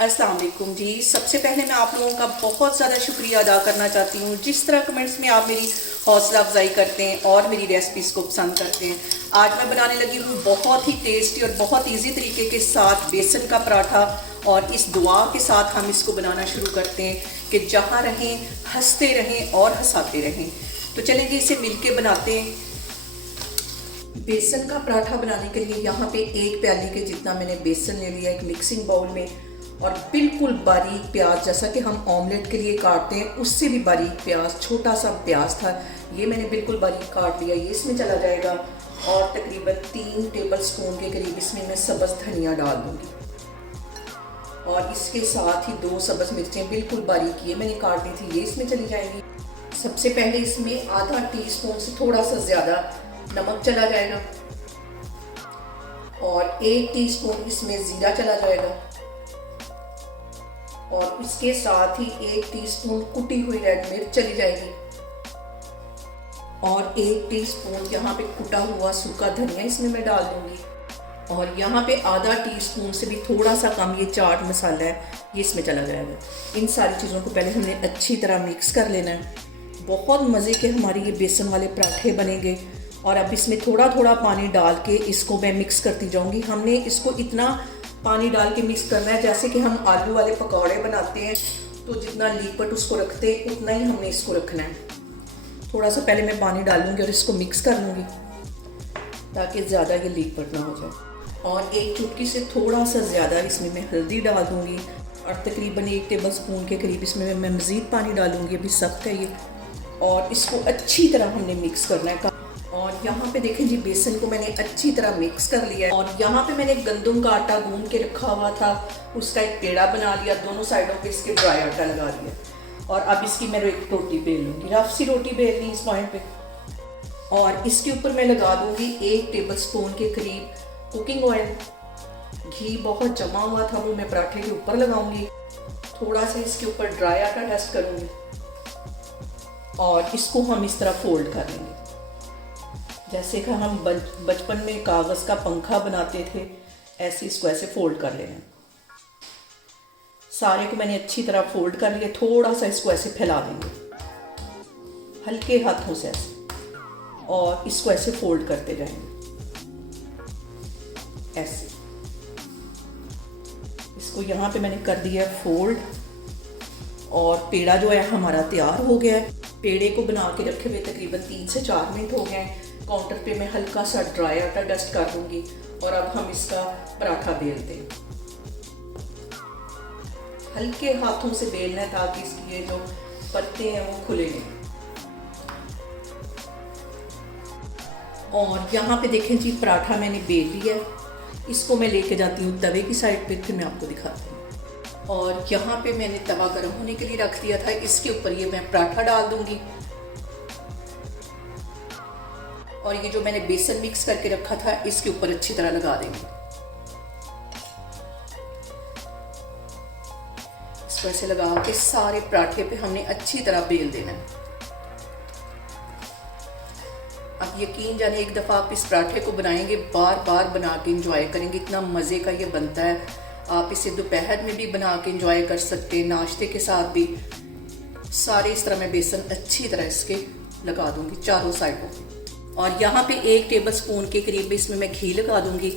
अस्सलाम वालेकुम जी। सबसे पहले मैं आप लोगों का बहुत ज़्यादा शुक्रिया अदा करना चाहती हूँ जिस तरह कमेंट्स में आप मेरी हौसला अफजाई करते हैं और मेरी रेसिपीज़ को पसंद करते हैं। आज मैं बनाने लगी हूँ बहुत ही टेस्टी और बहुत इजी तरीके के साथ बेसन का पराठा, और इस दुआ के साथ हम इसको बनाना शुरू करते हैं कि जहाँ रहें हंसते रहें और हंसाते रहें। तो चलें जी, इसे मिलके बनाते हैं। बेसन का पराठा बनाने के लिए यहाँ पे एक प्याली के जितना मैंने बेसन ले लिया एक मिक्सिंग बाउल में, और बिल्कुल बारीक प्याज, जैसा कि हम ऑमलेट के लिए काटते हैं उससे भी बारीक प्याज, छोटा सा प्याज था ये मैंने बिल्कुल बारीक काट लिया, ये इसमें चला जाएगा। और तकरीबन 3 टेबल स्पून के करीब इसमें मैं सब्ज़ धनिया डाल दूँगी, और इसके साथ ही 2 सब्ज़ मिर्चें बिल्कुल बारीक ये मैंने काट दी थी, ये इसमें चली जाएंगी। सबसे पहले इसमें आधा टीस्पून से थोड़ा सा ज़्यादा नमक चला जाएगा, और 1 टीस्पून इसमें ज़ीरा चला जाएगा, और इसके साथ ही 1 टीस्पून कुटी हुई रेड मिर्च चली जाएगी, और 1 टीस्पून यहाँ पे कुटा हुआ सूखा धनिया इसमें मैं डाल दूंगी, और यहाँ पे आधा टीस्पून से भी थोड़ा सा कम ये चाट मसाला है ये इसमें चला जाएगा। इन सारी चीज़ों को पहले हमने अच्छी तरह मिक्स कर लेना है। बहुत मज़े के हमारे ये बेसन वाले पराठे बनेंगे। और अब इसमें थोड़ा थोड़ा पानी डाल के इसको मैं मिक्स करती जाऊँगी। हमने इसको इतना पानी डाल के मिक्स करना है जैसे कि हम आलू वाले पकौड़े बनाते हैं, तो जितना लीपट उसको रखते हैं उतना ही हमने इसको रखना है। थोड़ा सा पहले मैं पानी डालूंगी और इसको मिक्स कर लूँगी ताकि ज़्यादा ये लीपट ना हो जाए। और 1 चुटकी से थोड़ा सा ज़्यादा इसमें मैं हल्दी डाल दूँगी, और तकरीबन 1 टेबल स्पून के करीब इसमें मैं मज़ीद पानी डालूँगी, अभी सख्त है ये। और इसको अच्छी तरह हमने मिक्स करना है। और यहाँ पे देखें जी, बेसन को मैंने अच्छी तरह मिक्स कर लिया है, और यहाँ पे मैंने गंदम का आटा गूंद के रखा हुआ था, उसका एक पेड़ा बना लिया, दोनों साइडों पे इसके ड्राई आटा लगा दिया, और अब इसकी मैं एक रोटी बेल लूँगी, रफ सी रोटी बेलनी इस पॉइंट पे। और इसके ऊपर मैं लगा दूँगी 1 टेबल स्पून के करीब कुकिंग ऑयल। घी बहुत जमा हुआ था वो मैं पराठे के ऊपर लगाऊंगी। थोड़ा सा इसके ऊपर ड्राई आटा डस्ट करूँगी, और इसको हम इस तरह फोल्ड कर लेंगे जैसे कि हम बचपन में कागज़ का पंखा बनाते थे, ऐसे इसको ऐसे फोल्ड कर लेना। सारे को मैंने अच्छी तरह फोल्ड कर लिया। थोड़ा सा इसको ऐसे फैला देंगे हल्के हाथों से ऐसे, और इसको ऐसे फोल्ड करते जाएंगे ऐसे। इसको यहाँ पे मैंने कर दिया फोल्ड, और पेड़ा जो है हमारा तैयार हो गया है। पेड़े को बना के रखे हुए तकरीबन 3 से 4 मिनट हो गए हैं। काउंटर पे मैं हल्का सा ड्राई आटा डस्ट कर दूंगी, और अब हम इसका पराठा बेलते हैं। हल्के हाथों से बेलना है ताकि इसकी ये जो पत्ते हैं वो खुले नहीं। और यहाँ पे देखें जी, पराठा मैंने बेल लिया है। इसको मैं लेके जाती हूँ तवे की साइड पे, फिर मैं आपको दिखाती हूँ। और यहाँ पे मैंने तवा गर्म होने के लिए रख दिया था, इसके ऊपर ये मैं पराठा डाल दूंगी, और ये जो मैंने बेसन मिक्स करके रखा था इसके ऊपर अच्छी तरह लगा देंगे। इसको ऐसे लगा के सारे पराठे पे हमने अच्छी तरह बेल देना है। अब यकीन जाने, एक दफ़ा आप इस पराठे को बनाएंगे बार बार बना के इंजॉय करेंगे, इतना मज़े का ये बनता है। आप इसे दोपहर में भी बना के इंजॉय कर सकते हैं, नाश्ते के साथ भी। सारे इस तरह मैं बेसन अच्छी तरह इसके लगा दूंगी चारों साइडों पे। और यहाँ पे 1 टेबल स्पून के करीब इसमें मैं घी लगा दूंगी,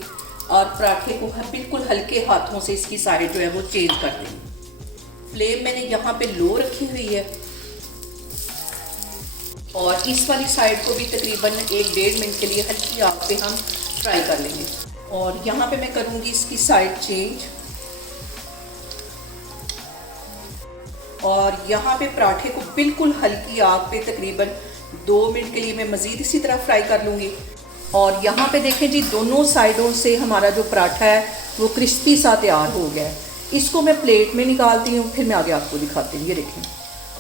और पराठे को बिल्कुल हल्के हाथों से इसकी साइड जो है वो चेंज कर देंगे। फ्लेम मैंने यहाँ पे लो रखी हुई है, और इस वाली साइड को भी तकरीबन 1-1.5 मिनट के लिए हल्की आग पे हम फ्राई कर लेंगे। और यहाँ पे मैं करूँगी इसकी साइड चेंज, और यहाँ पे पराठे को बिल्कुल हल्की आग पे तकरीबन 2 मिनट के लिए मैं मज़ीद इसी तरह फ्राई कर लूँगी। और यहाँ पे देखें जी, दोनों साइडों से हमारा जो पराठा है वो क्रिस्पी सा तैयार हो गया है। इसको मैं प्लेट में निकालती हूँ, फिर मैं आगे आपको दिखाती हूँ। ये देखें,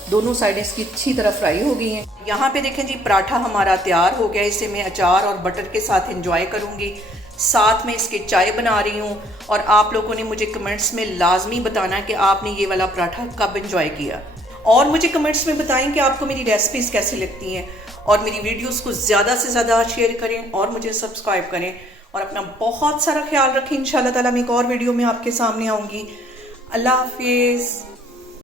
दोनों साइडें इसकी अच्छी तरह फ्राई हो गई हैं। यहाँ पे देखें जी, पराठा हमारा तैयार हो गया। इसे मैं अचार और बटर के साथ इंजॉय करूँगी। साथ में इसके चाय बना रही हूँ, और आप लोगों ने मुझे कमेंट्स में लाजमी बताना कि आपने ये वाला पराठा कब इंजॉय किया, और मुझे कमेंट्स में बताएं कि आपको मेरी रेसिपीज़ कैसी लगती हैं। और मेरी वीडियोस को ज़्यादा से ज़्यादा शेयर करें और मुझे सब्सक्राइब करें, और अपना बहुत सारा ख्याल रखें। इंशाल्लाह ताला मैं एक और वीडियो में आपके सामने आऊँगी। अल्लाह हाफिज़।